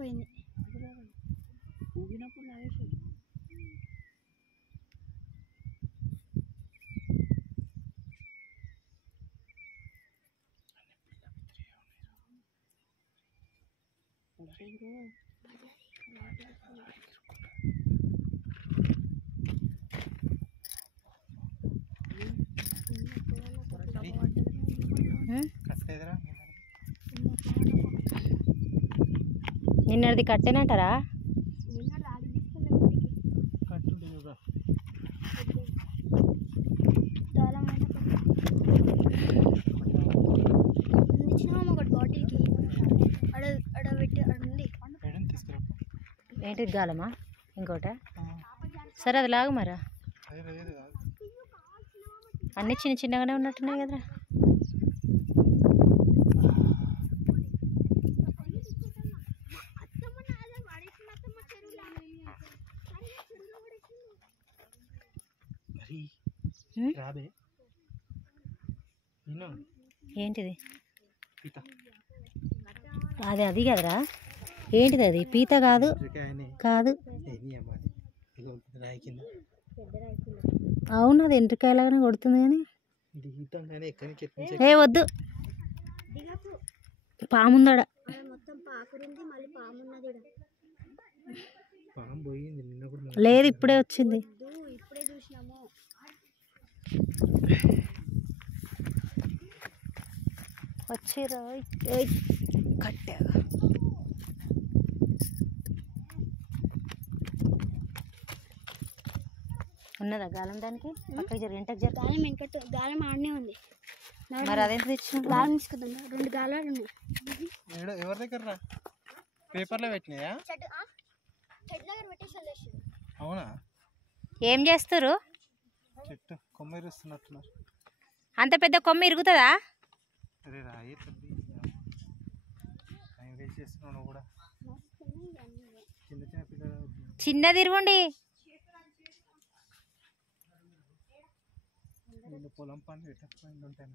పోయింది. ఊగినప్పుడు లాగేసి నిన్నది కట్టేనంటారా? ఏంటిది గాలమా ఇంకోట? సరే అది లాగు మరా. అన్నీ చిన్న చిన్నగానే ఉన్నట్టున్నాయి కదరా. ఏంటిది? అది అది కదరా. ఏంటిది అది? పీత కాదు కాదు. అవును, అది ఎంట్రకాయలాగానే కొడుతుంది కానీ. ఏ వద్దు, పాముందాడ. లేదు, ఇప్పుడే వచ్చింది. వచ్చిరా కట్టాగా. ఉన్నదా గాలం దానికి? పక్కకి జరి, ఇంటకి జరి. గాలం వెంకట గాలం ఆడనే ఉంది. మరి అదేంత తెచ్చిన? గాలం తీసుకుందాం. 2 గాలాలు ఉన్నాయి. ఎవరి దగ్గర పేపర్లో పెట్టినాయా? అవునా? ఏం చేస్తారు? చెట్టు కొమ్మ ఇరుస్తున్నట్టున్నారు. అంత పెద్ద కొమ్మ ఇరుగుతుందా? అరే రాయి చేస్తున్నావు కూడా. చిన్న చిన్న పిల్లలు చిన్నది ఇరుగుండి. పొలం పని పెట్టకపోయింది ఉంటాయి.